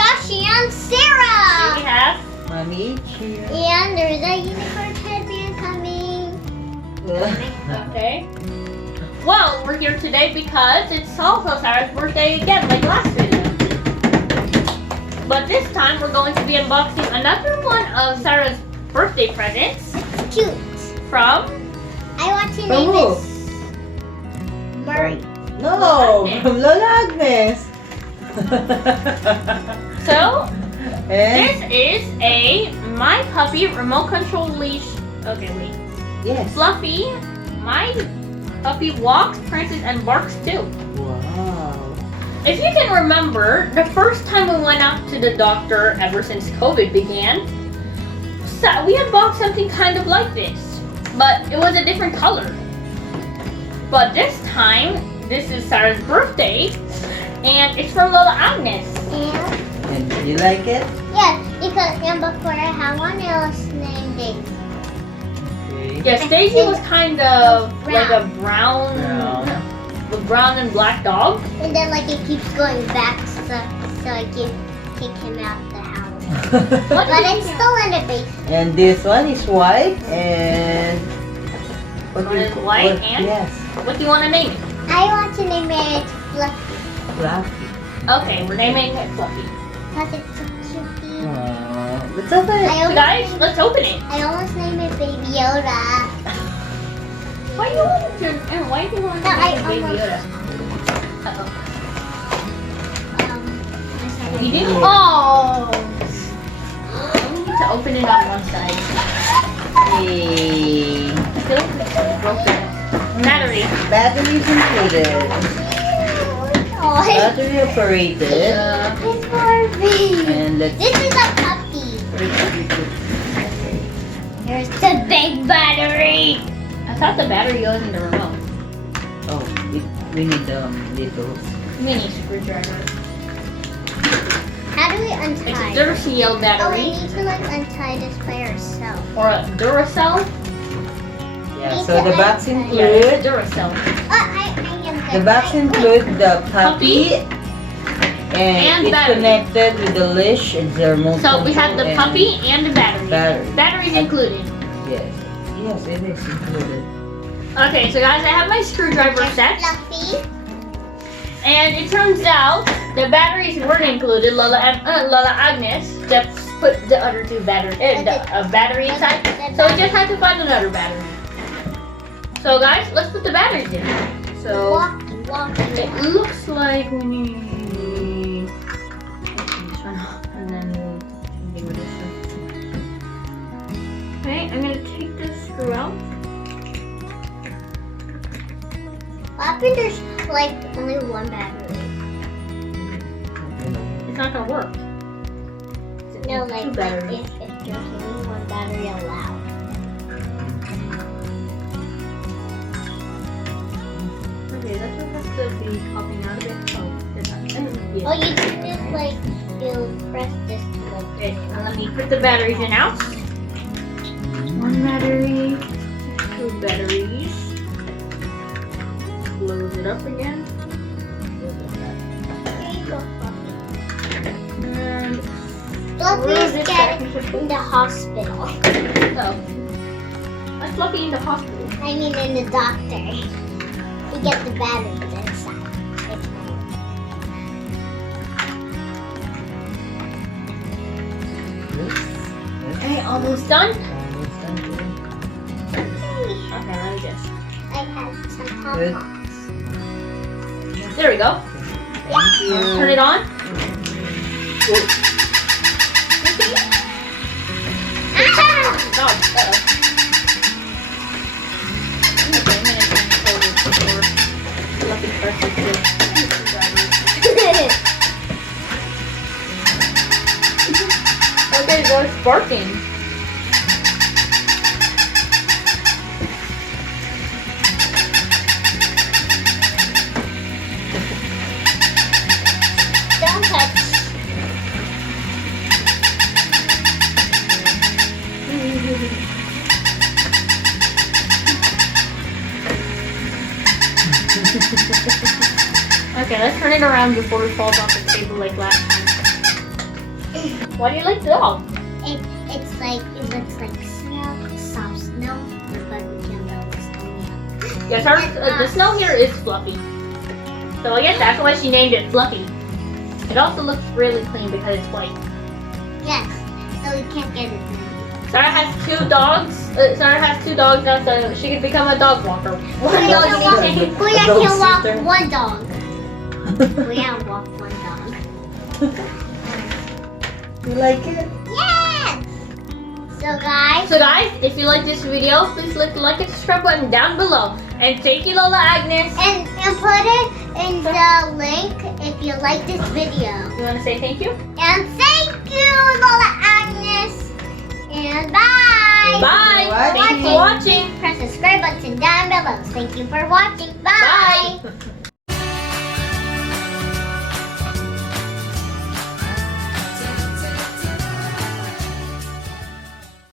Josh&Sarah! We have Mommy cheer. And there's a unicorn headband coming. Okay. Well, we're here today because it's also Sarah's birthday again, like last video. But this time we're going to be unboxing another one of Sarah's birthday presents. It's cute. From? I want to name who? this Murray. No, from Lola Agnes. So, And this is a My Puppy remote control leash. Okay, wait. yes. Fluffy, My Puppy walks, prances, and barks too. Wow. If you can remember, the first time we went out to the doctor ever since COVID began, we unboxed something kind of like this, but it was a different color. But this time, this is Sarah's birthday, and it's from Lola Agnes. And you like it? Yeah, because before I had one, it was named Daisy. Okay. Yes, Daisy was kind of Brown. like a brown and black dog. And then like it keeps going back, so I can kick him out the house. What But is it's still in the basement. And this one is white and One is white and? yes, What do you want to name it? I want to name it Fluffy fluffy. Okay, we're naming it Fluffy. because it's so cutie. Let's open it. So guys, let's open it. I almost named it Baby Yoda. Why do you want to? Why do you want to No, name it I Baby almost- Yoda? Uh-oh. I started You did? to- Oh! We need to open it on one side. Hey. I feel like it's broken. Battery. Batteries included. Oh, Battery operated. it's for me. And let's This is a puppy. Here's the big battery. I thought the battery goes in the remote. oh, we need little. Mini screwdriver. How do we It's a untie? Duracell Oh, we battery. need to like untie this by ourselves. Or a Duracell. Yeah. Need So to the box untie. Yeah, it's include a Duracell. Oh, I am the box include the puppy. And And it's battery. connected with the leash and the remote So we have the control puppy and the battery. Battery. Battery's included. Yes. Yes, it is included. Okay, so guys, I have my screwdriver set. Fluffy. And it turns out the batteries weren't included. Lola Agnes just put the other two battery inside. So we just had to find another battery. So guys, let's put the batteries in. So Walk. it looks like we need this one off and then we'll do this one. Okay, I'm gonna take this screw out. What happened there's like only one battery? It's not gonna work. No, like two batteries. if there's only one battery allowed. Okay, that's what has to be popping out of it. Oh, it's not. Oh, you can just like you press this to like. Okay, now let me put the batteries in now. One battery, two batteries. Close it up again. There you go, Fluffy. And Fluffy's it back getting into in the hospital. oh, what's Fluffy in the hospital? I mean, in the doctor. You get the batteries inside. It's Okay, almost done. fine. Okay, let me just. I have some Good. pom-poms. There we go. Thank you. Turn it on. Ah! Oh, uh-oh. Okay, I'm gonna turn it over before Fluffy presses the screwdriver. Okay, so it's barking. Okay, let's turn it around before it falls off the table like last time. Why do you like the dog? It looks like snow, soft snow, but we can build a snow. Yes, the snow here is fluffy. So I guess that's why she named it Fluffy. It also looks really clean because it's white. Yes, so we can't get it dirty. Sarah has 2 dogs. Sarah has 2 dogs now, so she can become a dog walker. One dog in each hand. Kuya A dog can walk sitter. one dog. Kuya walk one dog. You like it? Yes! So guys, So guys, if you like this video, please click the like and subscribe button down below. And thank you, Lola Agnes. and put it in the link if you like this video. You want to say thank you? And thank you, Lola Agnes. And bye. Bye. Thank you for Thank you for watching. Press the subscribe button down below. Thank you for watching. Bye. Bye.